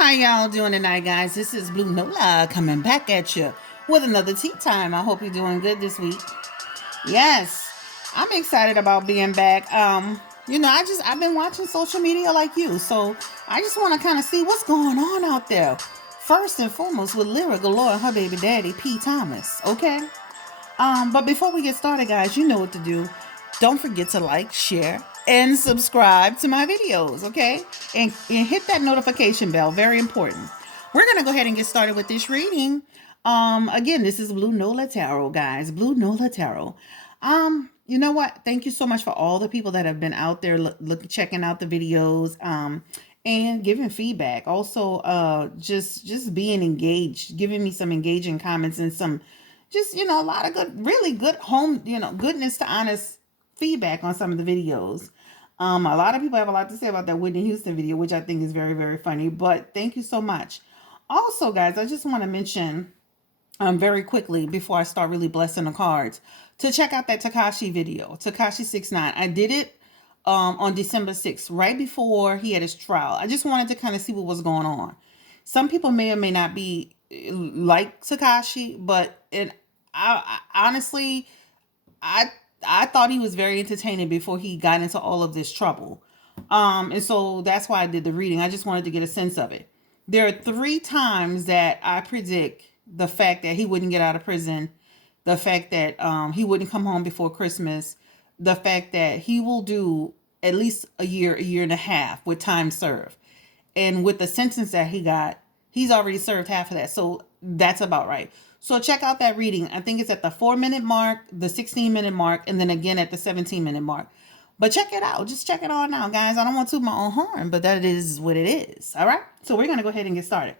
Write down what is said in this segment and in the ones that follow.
How y'all doing tonight, guys? This is Blue Nola coming back at you with another tea time. I hope you're doing good this week. Yes, I'm excited about being back. I've been watching social media like you, so I just want to kind of see what's going on out there. First and foremost, with Lira Galore and her baby daddy P Thomas. Okay. But before we get started, guys, you know what to do. Don't forget to like, share, and subscribe to my videos, okay? And hit that notification bell. Very important. We're gonna go ahead and get started with this reading. Again, this is Blue Nola Tarot, guys. Blue Nola Tarot. You know what? Thank you so much for all the people that have been out there checking out the videos. And giving feedback. Also, just being engaged, giving me some engaging comments and some just a lot of good, really good goodness to honest feedback on some of the videos. A lot of people have a lot to say about that Whitney Houston video, which I think is very, very funny. But thank you so much. Also, guys, I just want to mention very quickly before I start really blessing the cards to check out that Takashi video, Takashi 69. I did it on December 6th, right before he had his trial. I just wanted to kind of see what was going on. Some people may or may not be like Takashi, but I honestly, I thought he was very entertaining before he got into all of this trouble. And so that's why I did the reading. I just wanted to get a sense of it. There are 3 times that I predict the fact that he wouldn't get out of prison, the fact that he wouldn't come home before Christmas, the fact that he will do at least a year and a half with time served. And with the sentence that he got, he's already served half of that. So that's about right. So check out that reading. I think it's at the 4-minute mark, the 16-minute mark, and then again at the 17-minute mark. But check it out. Just check it all out, guys. I don't want to toot my own horn, but that is what it is. All right? So we're going to go ahead and get started.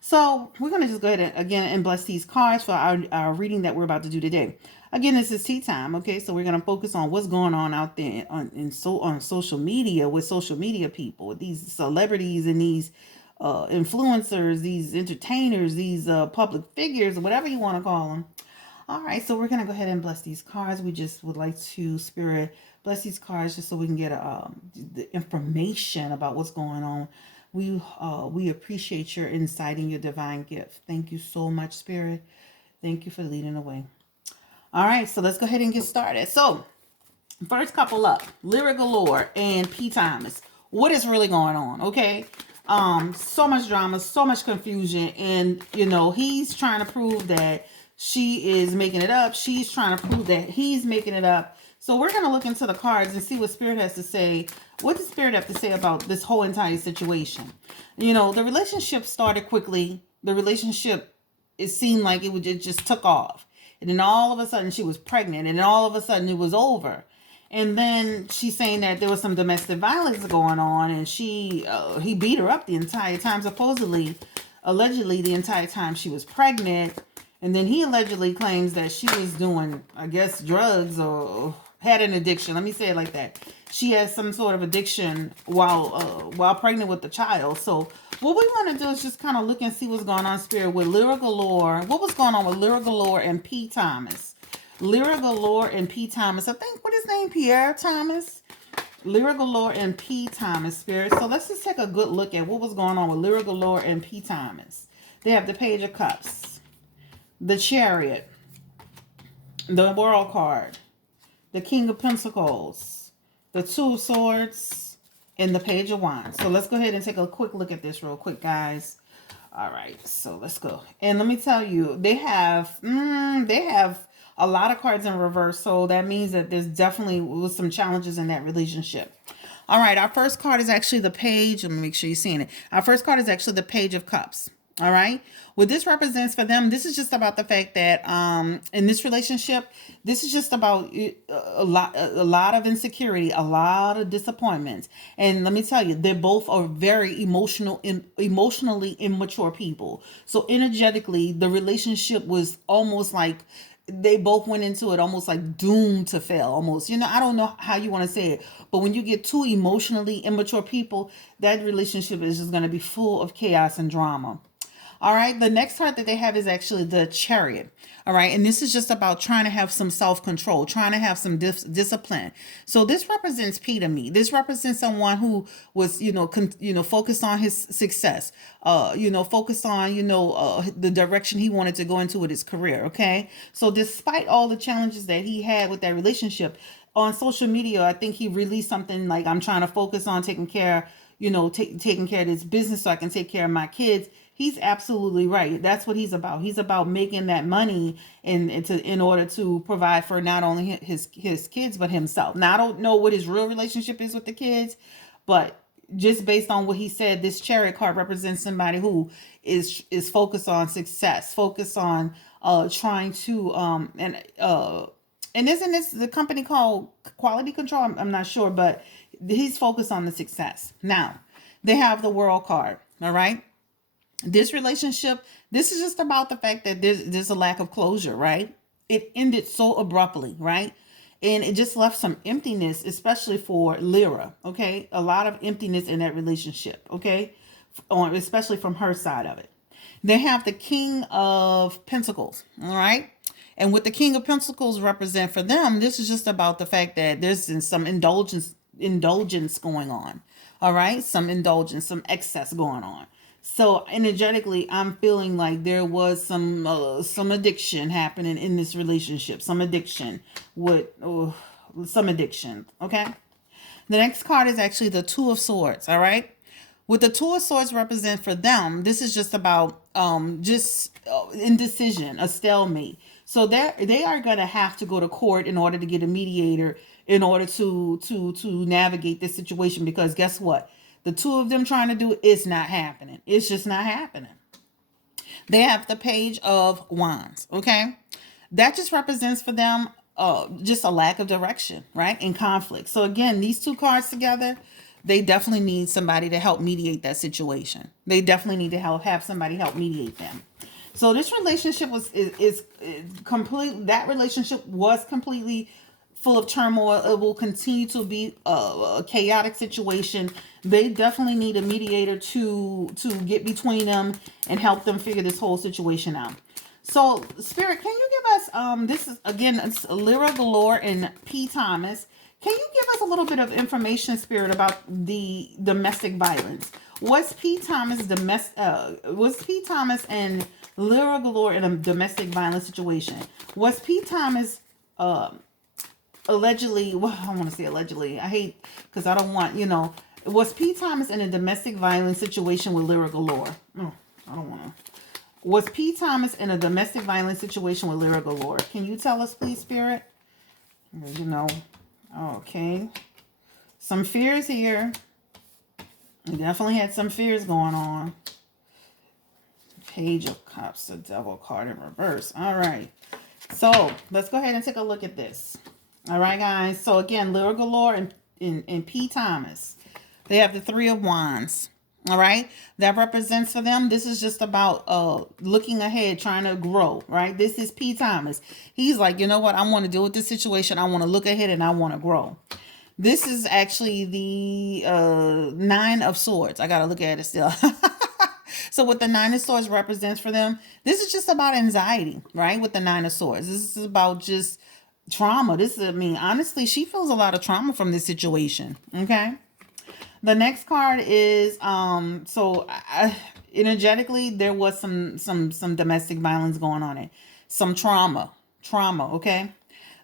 So we're going to just go ahead and bless these cards for our reading that we're about to do today. Again, this is tea time, okay? So we're going to focus on what's going on out there on social media with social media people, with these celebrities and these influencers, these entertainers, these public figures, whatever you want to call them. All right, so we're going to go ahead and bless these cards. We just would like to, Spirit, bless these cards just so we can get the information about what's going on. We appreciate your insight and your divine gift. Thank you so much, Spirit. Thank you for leading the way. All right, so let's go ahead and get started. So, first couple up, Lira Galore and P Thomas. What is really going on, okay? So much drama, so much confusion, and he's trying to prove that she is making it up. She's trying to prove that he's making it up. So we're going to look into the cards and see what Spirit has to say. What does Spirit have to say about this whole entire situation? The relationship started quickly. The relationship, it seemed like it just took off. And then all of a sudden she was pregnant, and then all of a sudden it was over. And then she's saying that there was some domestic violence going on, and he beat her up the entire time, allegedly the entire time she was pregnant. And then he allegedly claims that she was doing, I guess, drugs or had an addiction. Let me say it like that. She has some sort of addiction while pregnant with the child. So what we want to do is just kind of look and see what's going on, Spirit, with Lira Galore. What was going on with Lira Galore and P Thomas? Lira Galore and P Thomas. I think, what is his name? Pierre Thomas? Lira Galore and P Thomas, Spirit. So let's just take a good look at what was going on with Lira Galore and P Thomas. They have the Page of Cups, the Chariot, the World card, the King of Pentacles, the Two of Swords, and the Page of Wands. So let's go ahead and take a quick look at this real quick, guys. All right, so let's go. And let me tell you, they have a lot of cards in reverse, so that means that there's definitely was some challenges in that relationship. All right, our first card is actually the Page. Let me make sure you're seeing it. Our first card is actually the Page of Cups. All right, what this represents for them, this is just about the fact that in this relationship, this is just about a lot of insecurity, a lot of disappointments. And let me tell you, they both are very emotionally immature people. So energetically, the relationship was almost like they both went into it almost like doomed to fail, almost. I don't know how you want to say it, but when you get 2 emotionally immature people, that relationship is just going to be full of chaos and drama. All right. The next card that they have is actually the Chariot. All right. And this is just about trying to have some self control, trying to have some discipline. So this represents P to me. This represents someone who was, focused on his success, focused on, the direction he wanted to go into with his career. Okay. So despite all the challenges that he had with that relationship, on social media, I think he released something like, I'm trying to focus on taking care, taking care of this business so I can take care of my kids. He's absolutely right. That's what he's about. He's about making that money in order to provide for not only his kids, but himself. Now, I don't know what his real relationship is with the kids, but just based on what he said, this Chariot card represents somebody who is focused on success, focused on trying to and isn't this the company called Quality Control? I'm not sure, but he's focused on the success. Now, they have the World card. All right. This relationship, this is just about the fact that there's a lack of closure, right? It ended so abruptly, right? And it just left some emptiness, especially for Lyra. Okay. A lot of emptiness in that relationship. Okay. Especially from her side of it. They have the King of Pentacles. All right. And what the King of Pentacles represent for them, this is just about the fact that there's some indulgence going on. All right. Some indulgence, some excess going on. So energetically, I'm feeling like there was some addiction happening in this relationship. Some addiction some addiction. Okay. The next card is actually the Two of Swords. All right. What the Two of Swords represent for them, this is just about indecision, a stalemate. So they are going to have to go to court in order to get a mediator in order to navigate this situation, because guess what? The two of them trying to do it is not happening. It's just not happening. They have the Page of Wands. Okay. That just represents for them just a lack of direction, right? And conflict. So again, these two cards together, they definitely need somebody to help mediate that situation. They definitely need to have somebody help mediate them. So this relationship is complete. That relationship was completely full of turmoil. It will continue to be a chaotic situation. They definitely need a mediator to get between them and help them figure this whole situation out. So, Spirit, can you give us this is again, it's Lira Galore and P Thomas. Can you give us a little bit of information, Spirit, about the domestic violence? Was P Thomas and Lira Galore in a domestic violence situation? Was P Thomas allegedly? Well, I want to say allegedly. I hate, because I don't want, Was P Thomas in a domestic violence situation with Lira Galore? Oh, I don't want to. Was P Thomas in a domestic violence situation with Lira Galore? Can you tell us, please, Spirit? Okay. Some fears here. We definitely had some fears going on. Page of Cups, the Devil card in reverse. All right. So let's go ahead and take a look at this. All right, guys. So again, Lira Galore and P Thomas. They have the Three of Wands. All right. That represents for them, this is just about looking ahead, trying to grow, right? This is P Thomas. He's like, you know what? I want to deal with this situation. I want to look ahead and I want to grow. This is actually the Nine of Swords. I got to look at it still. So what the Nine of Swords represents for them, this is just about anxiety, right? With the Nine of Swords. This is about just trauma. Honestly, she feels a lot of trauma from this situation. Okay. The next card is energetically there was some domestic violence going on it. Some trauma, okay?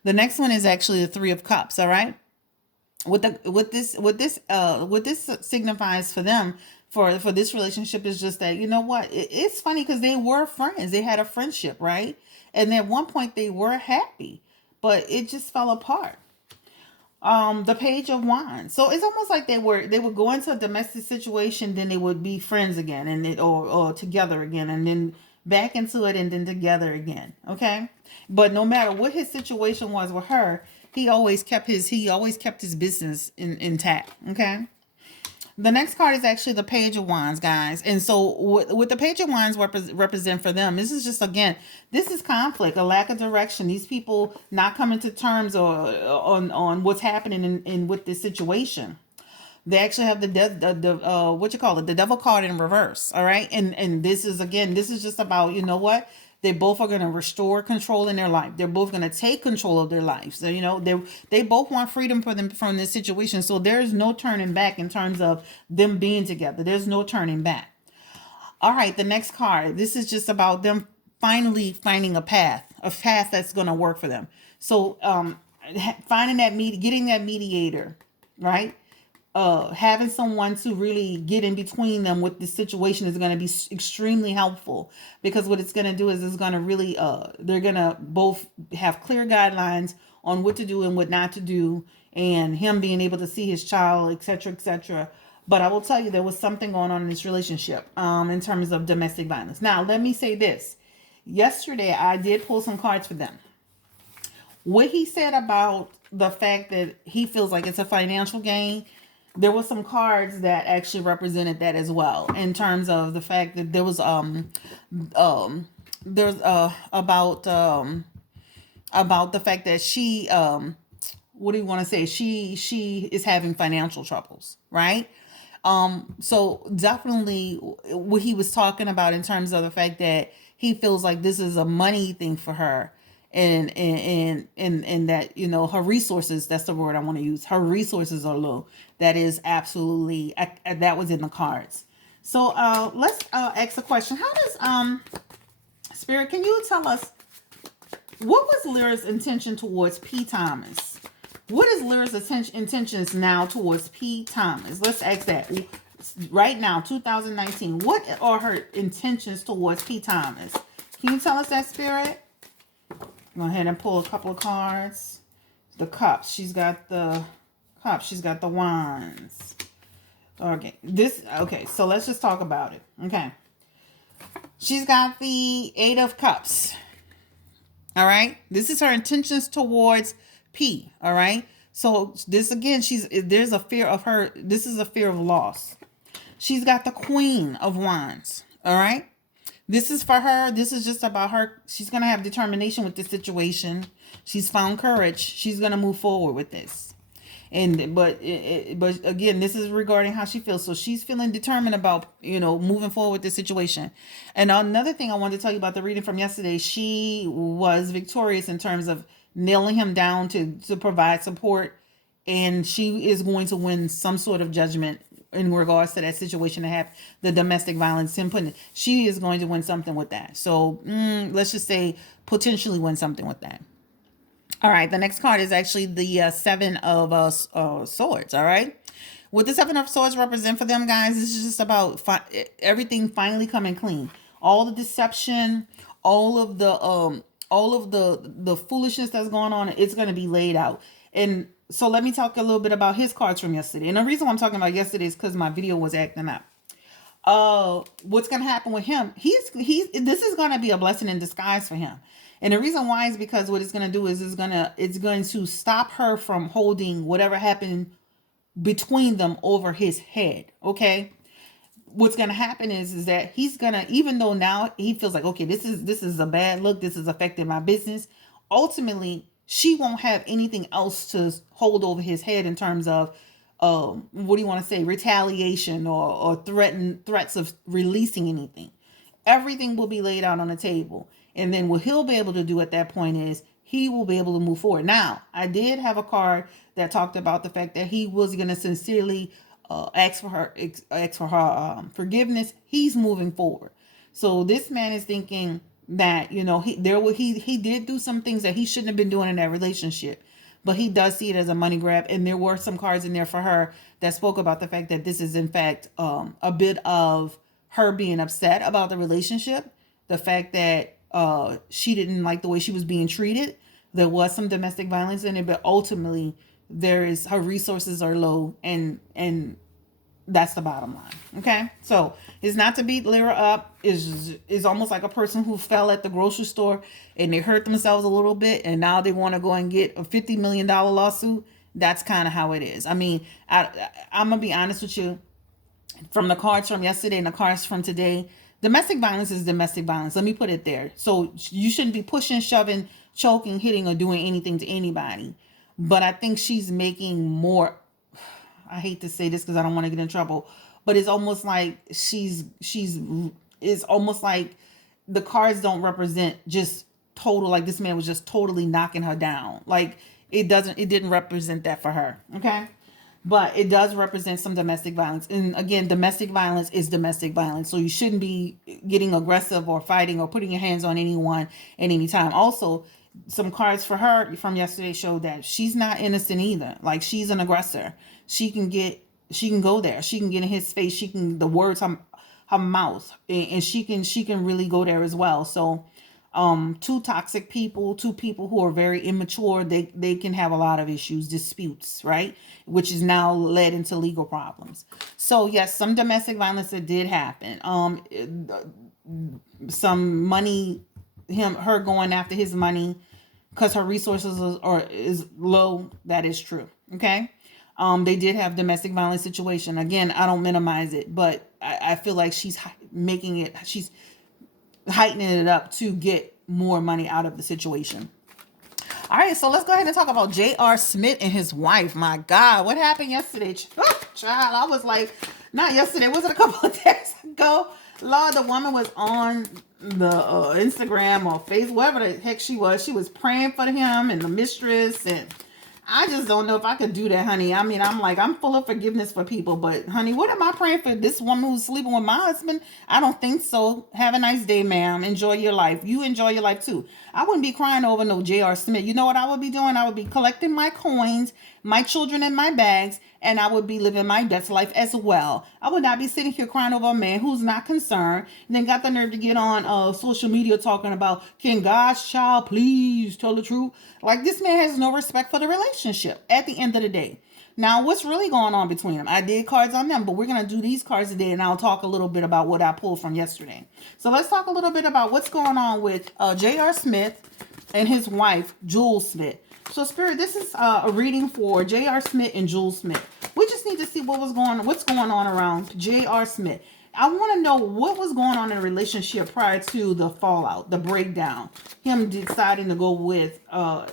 The next one is actually the Three of Cups, all right? What this signifies for them for this relationship is just that, you know what? It's funny because they were friends. They had a friendship, right? And at one point they were happy, but it just fell apart. The Page of Wands. So it's almost like they would go into a domestic situation, then they would be friends again, and or together again, and then back into it, and then together again. Okay, but no matter what his situation was with her, he always kept his business intact. Okay. The next card is actually the Page of Wands, guys. And so what the Page of Wands represent for them, this is just, again, this is conflict, a lack of direction. These people not coming to terms on what's happening in with this situation. They actually have what you call it, the devil card in reverse. All right, and this is, again, this is just about, you know what, they both are going to restore control in their life. They're both going to take control of their lives. So, you know, they both want freedom for them from this situation. So there's no turning back in terms of them being together. There's no turning back. All right, the next card. This is just about them finally finding a path that's going to work for them. So, finding getting that mediator, right? Having someone to really get in between them with the situation is going to be extremely helpful, because what it's going to do is it's going to really, they're going to both have clear guidelines on what to do and what not to do, and him being able to see his child, etc., etc. But I will tell you, there was something going on in this relationship, in terms of domestic violence. Now, let me say this. Yesterday, I did pull some cards for them. What he said about the fact that he feels like it's a financial gain, there were some cards that actually represented that as well, in terms of the fact that there was there's about the fact that she, what do you want to say, she is having financial troubles, right? So definitely what he was talking about in terms of the fact that he feels like this is a money thing for her, and that, you know, her resources, that's the word I want to use, her resources are low. That is absolutely, that was in the cards. So let's ask a question. How does Spirit, can you tell us what was Lyra's intention towards P Thomas? What is Lyra's intentions now towards P Thomas? Let's ask that right now, 2019. What are her intentions towards P Thomas? Can you tell us that, Spirit? Go ahead and pull a couple of cards. The cups. She's got the cups. She's got the wands. Okay. Okay. So let's just talk about it. Okay. She's got the 8 of Cups. All right. This is her intentions towards P. All right. So this, again, there's a fear of her. This is a fear of loss. She's got the Queen of Wands. All right. This is for her. This is just about her. She's going to have determination with this situation. She's found courage. She's going to move forward with this. But again, this is regarding how she feels. So she's feeling determined about, you know, moving forward with this situation. And another thing I wanted to tell you about the reading from yesterday, she was victorious in terms of nailing him down to provide support. And she is going to win some sort of judgment in regards to that situation to have the domestic violence. She is going to win something with that. So let's just say potentially win something with that. All right, the next card is actually the 7 of Swords, all right? What the 7 of Swords represent for them, guys, this is just about everything finally coming clean. All the deception, all of the foolishness that's going on, it's going to be laid out. And so let me talk a little bit about his cards from yesterday. And the reason why I'm talking about yesterday is because my video was acting up. What's going to happen with him? This is going to be a blessing in disguise for him. And the reason why is because what it's going to do is it's going to stop her from holding whatever happened between them over his head. Okay. What's going to happen is that he's going to, even though now he feels like, okay, this is a bad look. This is affecting my business. Ultimately, she won't have anything else to hold over his head in terms of, what do you want to say? Retaliation or threats of releasing anything. Everything will be laid out on the table. And then what he'll be able to do at that point is he will be able to move forward. Now, I did have a card that talked about the fact that he was going to sincerely ask for her forgiveness. He's moving forward. So this man is thinking that, you know, he did do some things that he shouldn't have been doing in that relationship, but he does see it as a money grab. And there were some cards in there for her that spoke about the fact that this is in fact a bit of her being upset about the relationship, the fact that she didn't like the way she was being treated. There was some domestic violence in it, but ultimately her resources are low, and that's the bottom line. Okay. So it's not to beat Lyra up. Is almost like a person who fell at the grocery store and they hurt themselves a little bit, and now they want to go and get a $50 million lawsuit. That's kind of how it is. I mean, I'm going to be honest with you. From the cards from yesterday and the cards from today, domestic violence is domestic violence. Let me put it there. So you shouldn't be pushing, shoving, choking, hitting, or doing anything to anybody. But I think she's making more, I hate to say this because I don't want to get in trouble, but it's almost like it's almost like the cards don't represent just total, like this man was just totally knocking her down. Like it didn't represent that for her. Okay. But it does represent some domestic violence. And again, domestic violence is domestic violence. So you shouldn't be getting aggressive or fighting or putting your hands on anyone at any time. Also, some cards for her from yesterday showed that she's not innocent either. Like she's an aggressor. She can go there. She can get in his face. She can, the words, her mouth, and she can really go there as well. So two toxic people, two people who are very immature, they can have a lot of issues, disputes, right? Which is now led into legal problems. So yes, some domestic violence that did happen. Some money, her going after his money because her resources is low. That is true. Okay. They did have domestic violence situation. Again, I don't minimize it, but I feel like she's heightening it up to get more money out of the situation. All right, so let's go ahead and talk about J.R. Smith and his wife. My God, what happened yesterday? Child, I was like, not yesterday, was it a couple of days ago? Lord, the woman was on the Instagram or Facebook, wherever the heck she was. She was praying for him and the mistress, and I just don't know if I could do that, honey. I mean, I'm like, I'm full of forgiveness for people, but honey, what am I praying for this woman who's sleeping with my husband? I don't think so. Have a nice day, ma'am. Enjoy your life. You enjoy your life too. I wouldn't be crying over no J.R. Smith. You know what I would be doing? I would be collecting my coins, my children in my bags, and I would be living my best life as well. I would not be sitting here crying over a man who's not concerned, and then got the nerve to get on social media talking about, can God's child please tell the truth? Like, this man has no respect for the relationship at the end of the day. Now, what's really going on between them? I did cards on them, but we're going to do these cards today, and I'll talk a little bit about what I pulled from yesterday. So let's talk a little bit about what's going on with J.R. Smith and his wife, Jules Smith. So, Spirit, this is a reading for J.R. Smith and Jules Smith. We just need to see what's going on around J.R. Smith. I want to know what was going on in a relationship prior to the fallout, the breakdown, him deciding to go with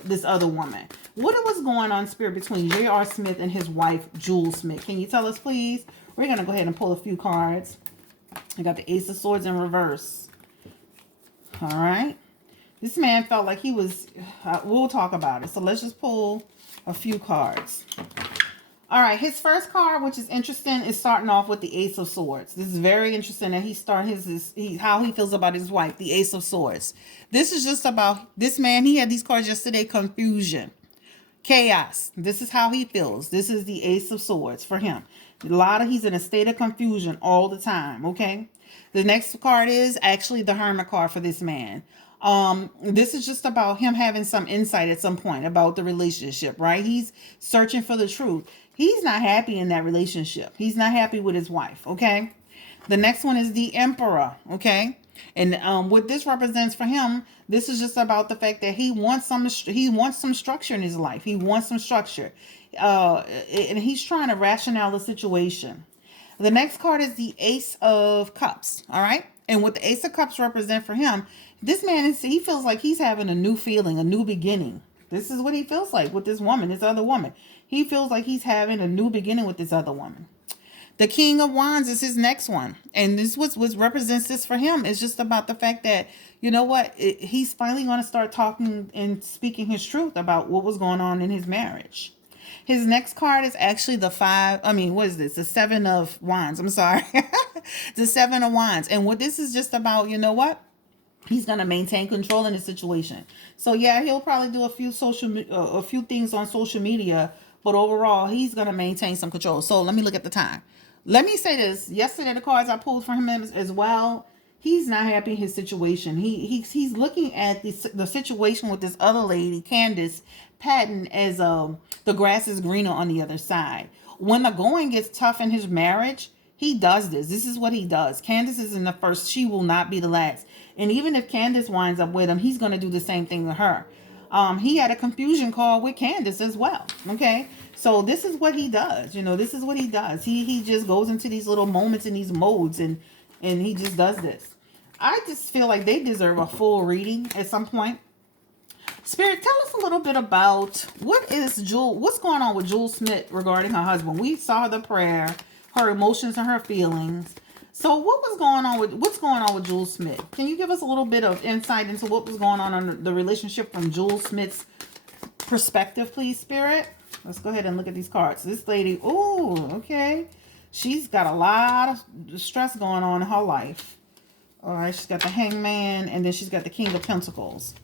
this other woman. What was going on, Spirit, between J.R. Smith and his wife, Jules Smith? Can you tell us, please? We're going to go ahead and pull a few cards. I got the Ace of Swords in reverse. All right. This man felt like he was, we'll talk about it. So let's just pull a few cards. All right, his first card, which is interesting, is starting off with the Ace of Swords. This is very interesting that he started how he feels about his wife, the Ace of Swords. This is just about this man. He had these cards yesterday: confusion, chaos. This is how he feels. This is the Ace of Swords for him. He's in a state of confusion all the time. Okay. The next card is actually the Hermit card for this man. This is just about him having some insight at some point about the relationship, right? He's searching for the truth. He's not happy in that relationship. He's not happy with his wife, okay? The next one is the Emperor, okay? And what this represents for him, this is just about the fact that he wants some structure in his life. He wants some structure. And he's trying to rationale the situation. The next card is the Ace of Cups, all right? And what the Ace of Cups represent for him, this man, he feels like he's having a new feeling, a new beginning. This is what he feels like with this woman, this other woman. He feels like he's having a new beginning with this other woman. The King of Wands is his next one. And this what represents this for him is just about the fact that, you know what, he's finally going to start talking and speaking his truth about what was going on in his marriage. His next card is actually the Seven of Wands. I'm sorry. The Seven of Wands. And what this is just about, you know what? He's going to maintain control in the situation. So yeah, he'll probably do a few things on social media, but overall, he's going to maintain some control. So let me look at the time. Let me say this. Yesterday, the cards I pulled from him as well, he's not happy in his situation. He's looking at the situation with this other lady, Candice Patton, as the grass is greener on the other side. When the going gets tough in his marriage, he does this. This is what he does. Candice is in the first. She will not be the last. And even if Candice winds up with him, he's going to do the same thing to her. He had a confusion call with Candice as well. Okay. So this is what he does. You know, this is what he does. He just goes into these little moments and these modes and he just does this. I just feel like they deserve a full reading at some point. Spirit, tell us a little bit about what's going on with Jewel Smith regarding her husband. We saw the prayer, her emotions and her feelings. So what's going on with Jewel Smith? Can you give us a little bit of insight into what was going on in the relationship from Jewel Smith's perspective, please, Spirit? Let's go ahead and look at these cards. This lady, oh, okay. She's got a lot of stress going on in her life. All right, she's got the Hangman, and then she's got the King of Pentacles.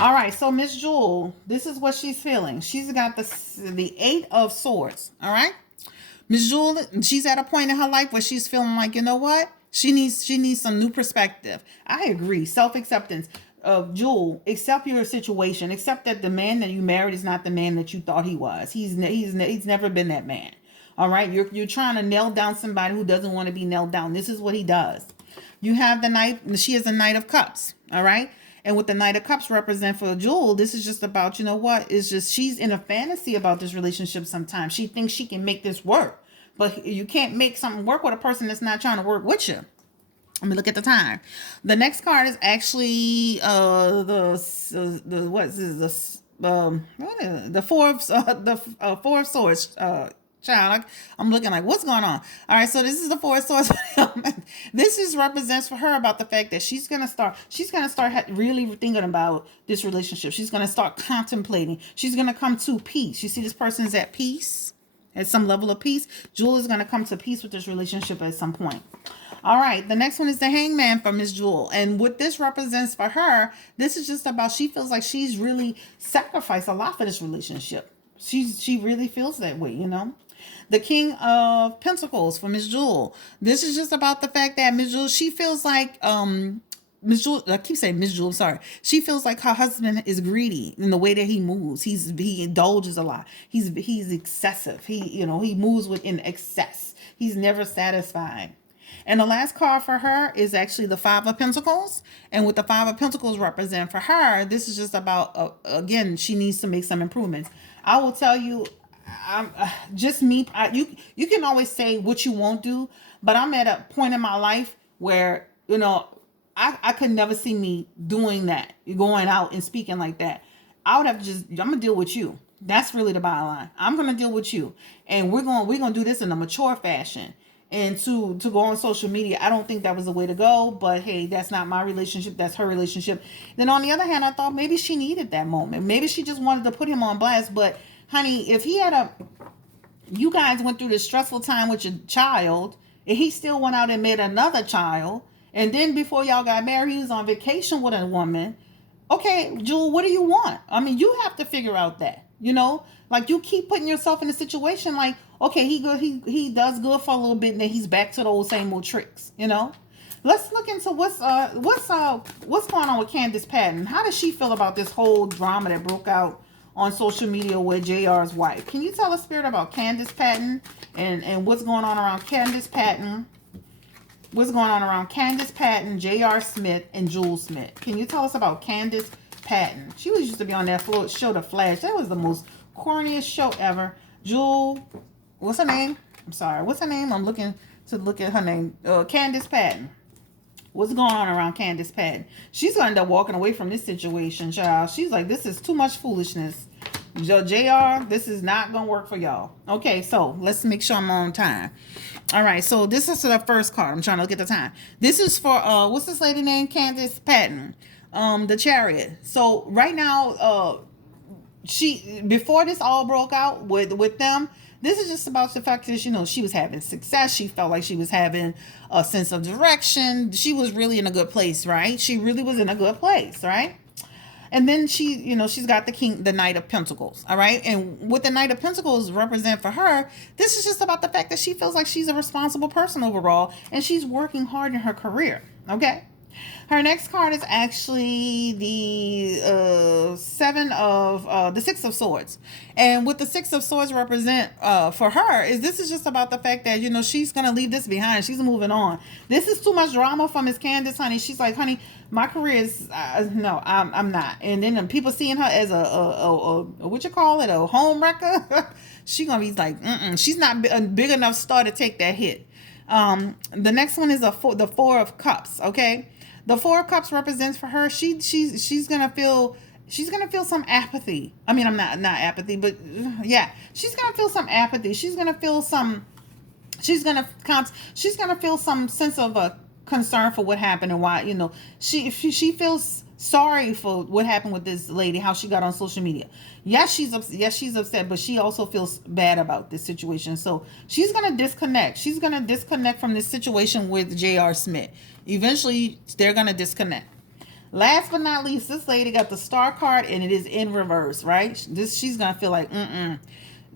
All right, so Miss Jewel, this is what she's feeling. She's got the Eight of Swords. All right, Miss Jewel, she's at a point in her life where she's feeling like, you know what? She needs some new perspective. I agree. Self-acceptance. Jewel, accept your situation. Accept that the man that you married is not the man that you thought he was. He's never been that man. All right, you're trying to nail down somebody who doesn't want to be nailed down. This is what he does. You have the Knight. She is the Knight of Cups. All right. And what the Knight of Cups represent for Jewel, this is just about, you know what? It's just she's in a fantasy about this relationship sometimes. She thinks she can make this work. But you can't make something work with a person that's not trying to work with you. Let me look at the time. The next card is actually the Four of Swords. Child, I'm looking like, what's going on? All right, so this is the Four of Swords. This is represents for her about the fact that she's gonna start really thinking about this relationship. She's gonna start contemplating. She's gonna come to peace. You see, this person's at peace, at some level of peace. Jewel is gonna come to peace with this relationship at some point. All right, the next one is the Hangman for Miss Jewel. And what this represents for her, this is just about, she feels like she's really sacrificed a lot for this relationship. She really feels that way, you know. The King of Pentacles for Miss Jewel. This is just about the fact that Miss Jewel, she feels like Miss Jewel, I keep saying Miss Jewel, sorry. She feels like her husband is greedy in the way that he moves. He indulges a lot. He's excessive. He moves within excess. He's never satisfied. And the last card for her is actually the Five of Pentacles. And what the Five of Pentacles represent for her, this is just about, again, she needs to make some improvements. I will tell you, you can always say what you won't do, but I'm at a point in my life where, I could never see me doing that, going out and speaking like that. I would have to I'm going to deal with you. That's really the bottom line. I'm going to deal with you. And we're going to do this in a mature fashion. And to go on social media, I don't think that was the way to go. But hey, that's not my relationship. That's her relationship. Then on the other hand, I thought maybe she needed that moment. Maybe she just wanted to put him on blast. But honey, if you guys went through this stressful time with your child, and he still went out and made another child, and then before y'all got married, he was on vacation with a woman. Okay, Jewel, what do you want? I mean, you have to figure out that, like you keep putting yourself in a situation like, okay, he does good for a little bit, and then he's back to the same old tricks, Let's look into what's going on with Candice Patton. How does she feel about this whole drama that broke out on social media with JR's wife? Can you tell us, Spirit, about Candice Patton and what's going on around Candice Patton? What's going on around Candice Patton, JR Smith, and Jewel Smith? Can you tell us about Candice Patton? She used to be on that show, The Flash. That was the most corniest show ever. Jewel, what's her name? I'm sorry, what's her name? I'm looking at her name. Candice Patton. What's going on around Candice Patton? She's going to end up walking away from this situation, child. She's like, this is too much foolishness. JR, this is not going to work for y'all. Okay, so let's make sure I'm on time. All right, so this is the first card. I'm trying to look at the time. This is for, what's this lady name? Candice Patton. The Chariot. So right now, before this all broke out with them, this is just about the fact that, she was having success. She felt like she was having a sense of direction. She was really in a good place, right? She really was in a good place, right? And then she's got the Knight of Pentacles, all right? And what the Knight of Pentacles represent for her, this is just about the fact that she feels like she's a responsible person overall, and she's working hard in her career, okay? Her next card is actually the Six of Swords. And what the Six of Swords represent for her is this is just about the fact that, she's going to leave this behind. She's moving on. This is too much drama for Miss Candice, honey. She's like, honey, my career is, no, I'm not. And then people seeing her as a home wrecker, she's going to be like, she's not a big enough star to take that hit. The next one is the Four of Cups, okay? The Four of Cups represents for her, she's gonna feel she's gonna feel some apathy. I mean, I'm not apathy, but yeah, she's gonna feel some apathy. She's gonna feel some. She's gonna She's gonna feel some sense of a concern for what happened and why. You know, she feels sorry for what happened with this lady, how she got on social media. Yes, she's upset, but she also feels bad about this situation. So she's gonna disconnect. She's gonna disconnect from this situation with J.R. Smith. Eventually, they're gonna disconnect. Last but not least, this lady got the star card and it is in reverse, right? She's gonna feel like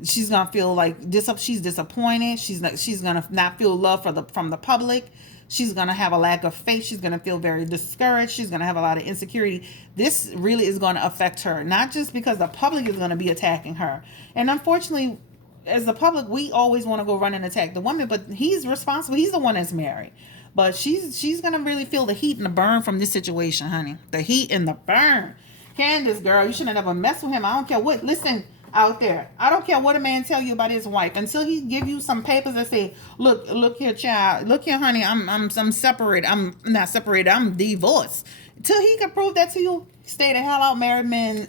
she's gonna feel like she's disappointed. She's gonna not feel love from the public. She's gonna have a lack of faith. She's gonna feel very discouraged. She's gonna have a lot of insecurity. This really is gonna affect her, not just because the public is gonna be attacking her. And unfortunately, as the public, we always want to go run and attack the woman, but he's responsible. He's the one that's married. But she's gonna really feel the heat and the burn from this situation, honey. The heat and the burn. Candice, girl, you shouldn't ever mess with him. I don't care what. Listen, out there, I don't care what a man tell you about his wife until he give you some papers that say, look here, child, look here, honey, I'm separated. I'm not separated. I'm divorced. Till he can prove that to you, stay the hell out married men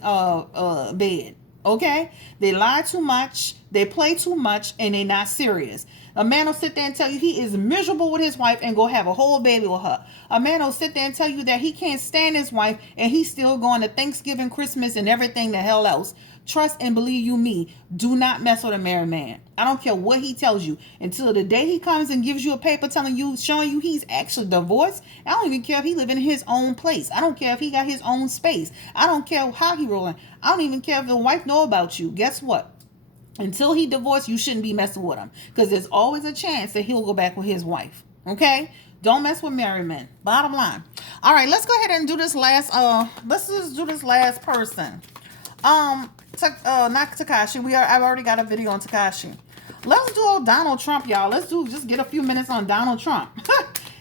bed. Okay? They lie too much, they play too much, and they not serious. A man will sit there and tell you he is miserable with his wife and go have a whole baby with her. A man will sit there and tell you that he can't stand his wife and he's still going to Thanksgiving, Christmas, and everything the hell else. Trust and believe you me, do not mess with a married man. I don't care what he tells you. Until the day he comes and gives you a paper telling you, showing you he's actually divorced. I don't even care if he live in his own place. I don't care if he got his own space. I don't care how he rolling. I don't even care if the wife know about you. Guess what? Until he divorced, you shouldn't be messing with him. Because there's always a chance that he'll go back with his wife. Okay? Don't mess with married men. Bottom line. All right, let's go ahead and do this last let's just do this last person. Not Takashi. I've already got a video on Takashi. Let's do Donald Trump, y'all. Just get a few minutes on Donald Trump.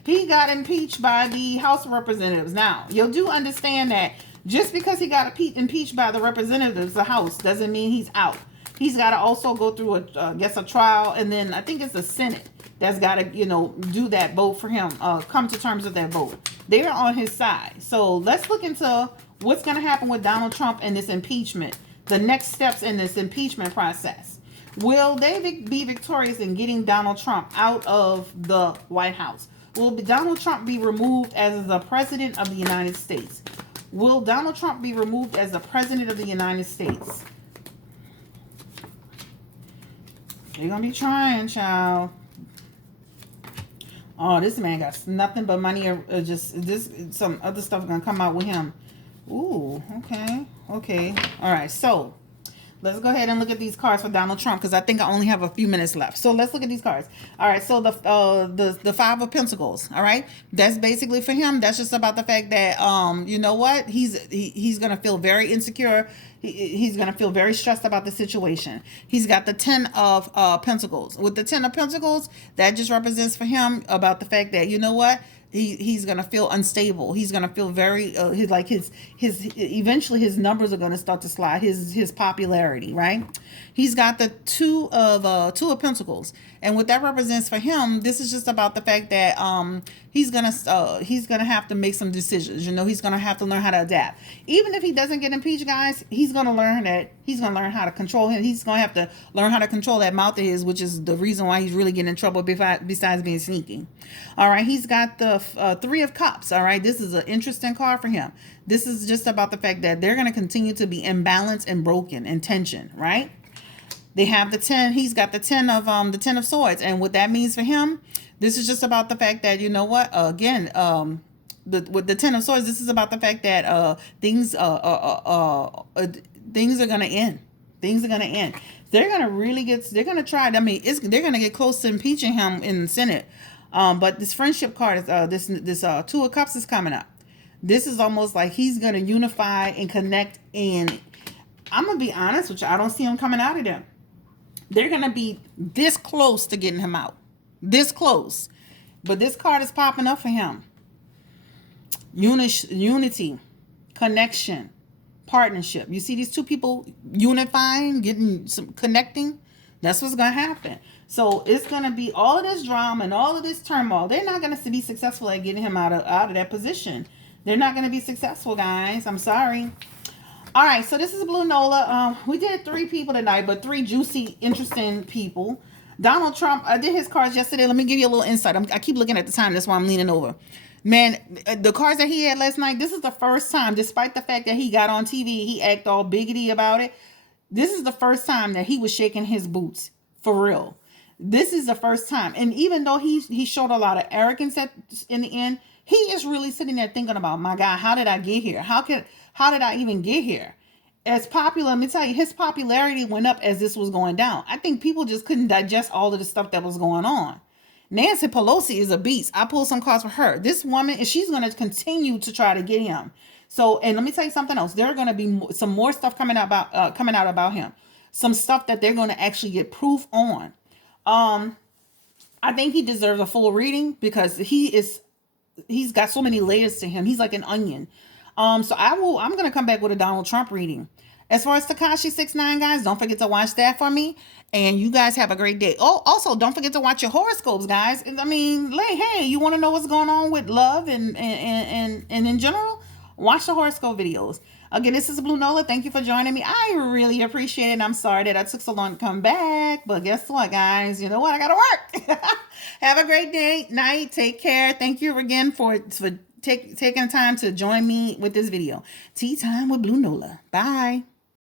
He got impeached by the House of Representatives. Now, you do understand that just because he got impeached by the representatives, the House, doesn't mean he's out. He's got to also go through a trial, and then I think it's the Senate that's got to, do that vote for him, come to terms with that vote. They're on his side. So let's look into what's going to happen with Donald Trump and this impeachment, the next steps in this impeachment process. Will they be victorious in getting Donald Trump out of the White House? Will Donald Trump be removed as the president of the United States? Will Donald Trump be removed as the president of the United States? They're going to be trying, child. Oh, this man got nothing but money. Some other stuff going to come out with him. Ooh, okay. Okay. All right. So, let's go ahead and look at these cards for Donald Trump because I think I only have a few minutes left. So let's look at these cards. All right. So the Five of Pentacles. All right. That's basically for him. That's just about the fact that you know what, he's gonna feel very insecure. He's gonna feel very stressed about the situation. He's got the Ten of Pentacles. With the Ten of Pentacles, that just represents for him about the fact that, you know what, he's gonna feel unstable. He's gonna feel very eventually his numbers are gonna start to slide. His popularity, right? He's got the Two of Pentacles, and what that represents for him, this is just about the fact that he's gonna have to make some decisions. He's gonna have to learn how to adapt. Even if he doesn't get impeached, guys, he's gonna learn how to control him. He's gonna have to learn how to control that mouth of his, which is the reason why he's really getting in trouble besides being sneaky. All right, he's got the Three of Cups. All right, this is an interesting card for him. This is just about the fact that they're gonna continue to be imbalanced and broken and tension, right? They have the 10. He's got the 10 of Swords, and what that means for him, this is just about the fact that, you know what, again, with the 10 of Swords, this is about the fact that things are gonna end. Things are gonna end. They're gonna try. I mean, they're gonna get close to impeaching him in the Senate. But this friendship card is this Two of Cups is coming up. This is almost like he's gonna unify and connect. And I'm gonna be honest with you, I don't see him coming out of them. They're going to be this close to getting him out. This close. But this card is popping up for him. Unity, connection, partnership. You see these two people unifying, connecting? That's what's going to happen. So it's going to be all of this drama and all of this turmoil. They're not going to be successful at getting him out of that position. They're not going to be successful, guys. I'm sorry. All right, so this is Blue Nola. We did 3 people tonight, but 3 juicy, interesting people. Donald Trump, I did his cards yesterday. Let me give you a little insight. I keep looking at the time. That's why I'm leaning over. Man, the cards that he had last night, this is the first time, despite the fact that he got on TV, he acted all biggity about it. This is the first time that he was shaking his boots for real. This is the first time. And even though he showed a lot of arrogance in the end, he is really sitting there thinking about, my God, how did I get here? How did I even get here? As popular, let me tell you, his popularity went up as this was going down. I think people just couldn't digest all of the stuff that was going on. Nancy Pelosi is a beast. I pulled some cards for her. This woman, she's going to continue to try to get him. So, and let me tell you something else. There are going to be some more stuff coming out about him. Some stuff that they're going to actually get proof on. I think he deserves a full reading because he's got so many layers to him. He's like an onion. So I'm gonna come back with a Donald Trump reading. As far as Takashi 69, guys, don't forget to watch that for me. And you guys have a great day. Oh, also don't forget to watch your horoscopes, guys. I mean, hey, you want to know what's going on with love and in general? Watch the horoscope videos. Again, this is Blue Nola. Thank you for joining me. I really appreciate it. And I'm sorry that I took so long to come back. But guess what, guys? You know what? I gotta work. Have a great day, night. Take care. Thank you again for taking time to join me with this video. Tea time with Blue Nola. Bye.